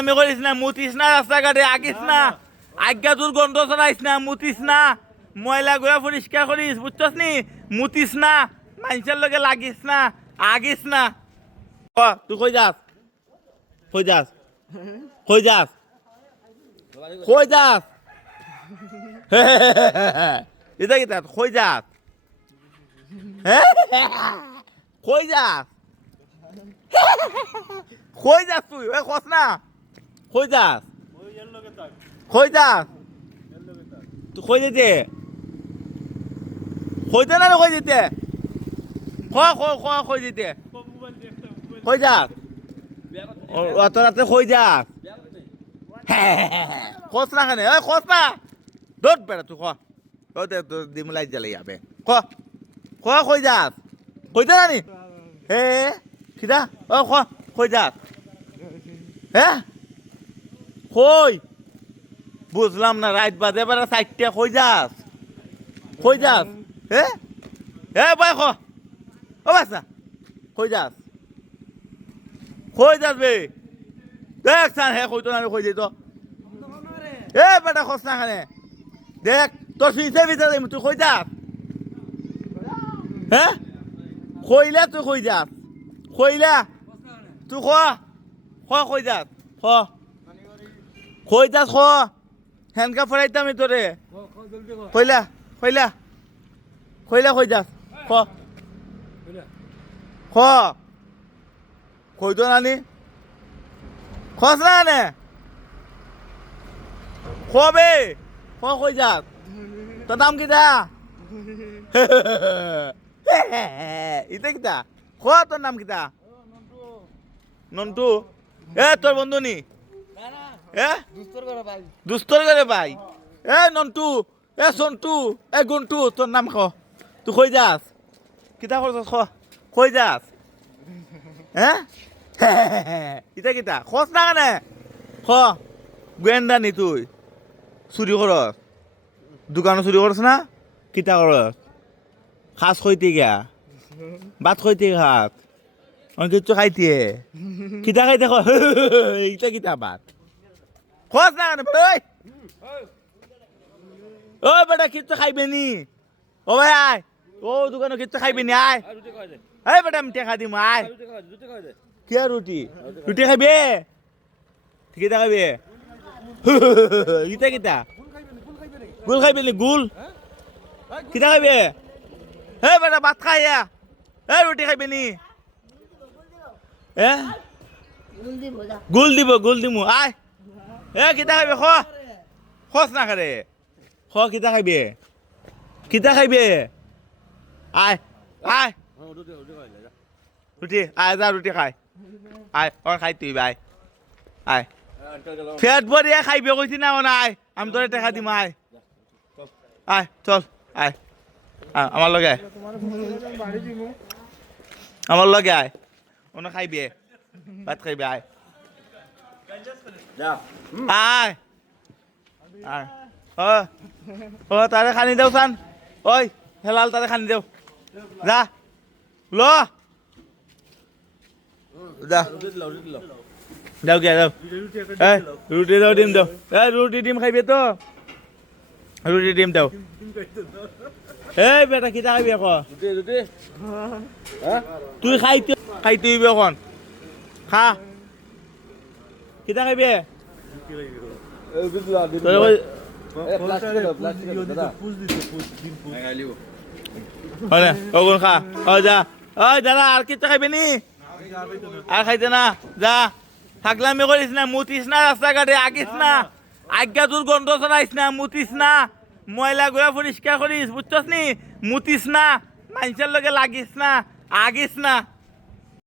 আমি করিস না, মুতিস না, রাস্তাঘাটে আগিস না, আজ্ঞা তোর গন্ধ ছড়াইস না, মুতিস না, ময়লা গুলা পরিষ্কার করিস, বুঝছস নি? মুতিস না, মানুষের লগে লাগিস না, আগিস না। তুই কই যাস? কই যাস? কই যাস? কই যাস? এটা কি তার? কই যাস? কই যাস? কই যাস তুই? ওই কস না, কই যাস? কই যাস? তুই কই যেতে? কইতে না কই যেতে? কই যেতে? কই যাস? অত রাতে কই যাস? কস না খানে, ওই কস না, দৌড় বেড়া তুই ক। তোর দিমলাই জ্বালাই যাবে। কই যাস? কইতে না নি? হে কিটা? ও কই যাস? হ্যাঁ কই? বুঝলাম না, রাত বাজে বেড়া 4টা। কই যাস? কই যাস? হে ভাই ও বাসা, কই যাস? কই যাস বে? দেখ স্যার, হে কইতো না, কই যেত বেটা, খস না খানে। দেখ তোর ফিসে ফিসে তুই কই যাস? হ্যাঁ কইলা তুই কই যাস? কইলা তুই কই যাস? কই যাস? হ্যান্ডকাপ ফরাইতাম তোরে। কইলা কই যাস? কইতো নানি, খস না নে, বে কই যাস? তোর নাম কিটা? ইটা কিটা? তোর নাম কিটা? নন্টু। তোর বন্ধু নি? দুস্তর করে ভাই। নন্টু, সন্টু, গুন্টু, তোর নাম তুই কই যাস? কিতা করছস? কই যাস? ইটা কিতা? খস না কেনে? গোয়েন্দা নি তুই? চুরি করস? দোকানো চুরি করস না? কিতা করস? খাস কইতে গা? ভাত কইতে খাস? কিছু খাইতে? কিতা খাইতে? ইটা কিতা ভাত? খস না কেনে বেটা? ওই বেটা কিচ্ছু খাইবে নি? ও ভাই আয়, ও দোকানে কিচ্ছু খাইবে নি? আয় বেটা, আমি টেকা দিম, আয়। কি রুটি? রুটি খাইবে? কিতা খাইবে? ইটা কিতা? গুল খাইবে নি? গুল কিতা খাইবে? বেটা ভাত খাই, রুটি খাইবে নি? গুল দিব, আয়। কিতা খাইবে? খস না খারে। কিতা খাইবে? কিতা খাইবে? আয় রুটি, আয় যা, রুটি খাই, আয় খাই তুই ভাই, আয়। ফেট ভরিয়া খাইবে কইছি না? আয়, আমি তোরে টেকা দিম, আয় চল, আয় আমার লগে আয়, আমার লগে আয়, ওনা খাইবে, ভাত খাইবে, আয় আয় তারে খানি দেও চান, ওই হেলাল তারে খানি দেও, যা দাও গিয়া দাও, রুটি দাও, ডিম দাও, রুটি ডিম খাইবে তো, রুটি ডিম দাও। বেটা কিতা খাইবি? তুই খাইতে হইবে এখন, খা। কিতা খাইবে? খা, যা। দাদা আর কিতা খাইবে নি? আর খাইতে না, যা। থাকলামি করিস না, মুতিস না, রাস্তাঘাটে আগিস না, আজ্ঞা তোর গন্ধ ছড়াইস না, মুতিস না, ময়লা গুলা পরিষ্কার করিস, বুঝছস নি? মুতিস না, মানুষের লগে লাগিস না, আগিস না।